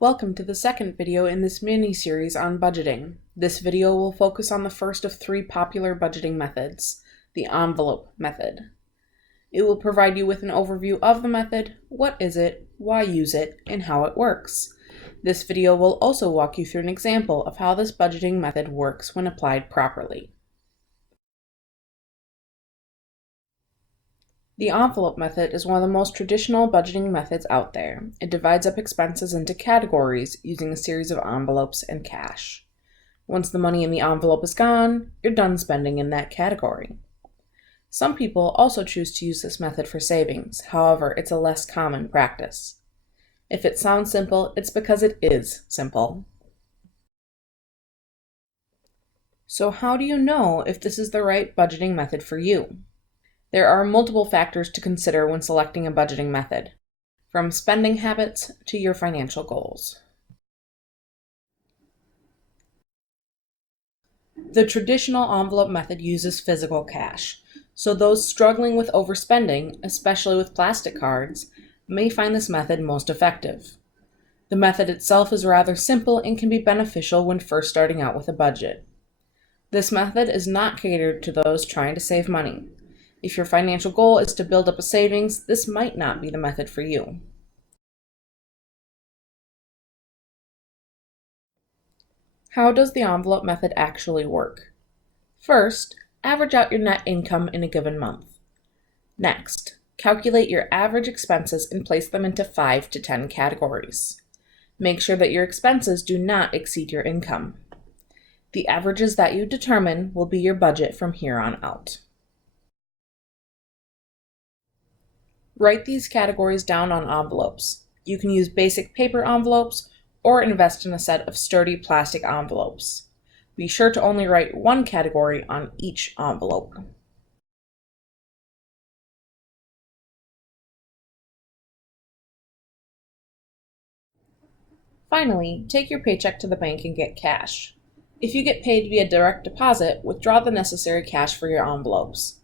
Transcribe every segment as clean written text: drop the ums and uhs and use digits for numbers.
Welcome to the second video in this mini-series on budgeting. This video will focus on the first of three popular budgeting methods, the envelope method. It will provide you with an overview of the method, what is it, why use it, and how it works. This video will also walk you through an example of how this budgeting method works when applied properly. The envelope method is one of the most traditional budgeting methods out there. It divides up expenses into categories using a series of envelopes and cash. Once the money in the envelope is gone, you're done spending in that category. Some people also choose to use this method for savings. However, it's a less common practice. If it sounds simple, it's because it is simple. So how do you know if this is the right budgeting method for you? There are multiple factors to consider when selecting a budgeting method, from spending habits to your financial goals. The traditional envelope method uses physical cash, so those struggling with overspending, especially with plastic cards, may find this method most effective. The method itself is rather simple and can be beneficial when first starting out with a budget. This method is not catered to those trying to save money. If your financial goal is to build up a savings, this might not be the method for you. How does the envelope method actually work? First, average out your net income in a given month. Next, calculate your average expenses and place them into 5 to 10 categories. Make sure that your expenses do not exceed your income. The averages that you determine will be your budget from here on out. Write these categories down on envelopes. You can use basic paper envelopes or invest in a set of sturdy plastic envelopes. Be sure to only write one category on each envelope. Finally, take your paycheck to the bank and get cash. If you get paid via direct deposit, withdraw the necessary cash for your envelopes.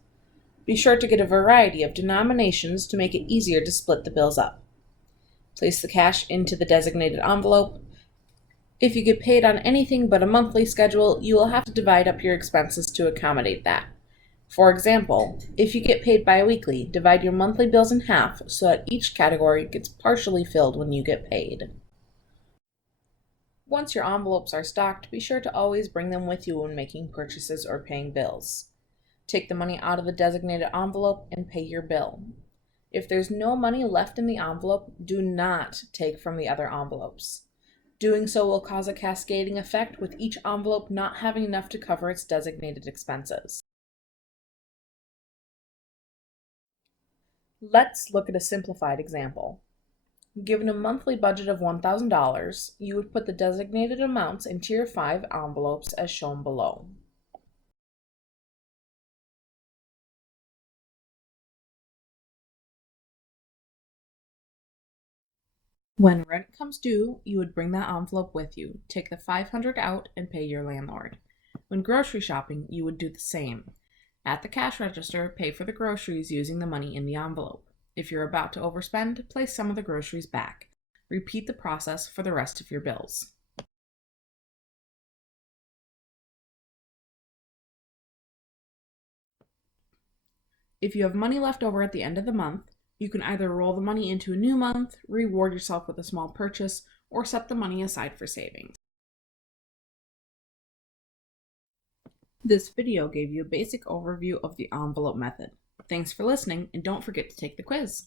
Be sure to get a variety of denominations to make it easier to split the bills up. Place the cash into the designated envelope. If you get paid on anything but a monthly schedule, you will have to divide up your expenses to accommodate that. For example, if you get paid bi-weekly, divide your monthly bills in half so that each category gets partially filled when you get paid. Once your envelopes are stocked, be sure to always bring them with you when making purchases or paying bills. Take the money out of the designated envelope and pay your bill. If there's no money left in the envelope, do not take from the other envelopes. Doing so will cause a cascading effect, with each envelope not having enough to cover its designated expenses. Let's look at a simplified example. Given a monthly budget of $1,000, you would put the designated amounts into your 5 envelopes as shown below. When rent comes due, you would bring that envelope with you, take the $500 out, and pay your landlord. When grocery shopping, you would do the same. At the cash register, pay for the groceries using the money in the envelope. If you're about to overspend, place some of the groceries back. Repeat the process for the rest of your bills. If you have money left over at the end of the month, you can either roll the money into a new month, reward yourself with a small purchase, or set the money aside for savings. This video gave you a basic overview of the envelope method. Thanks for listening, and don't forget to take the quiz.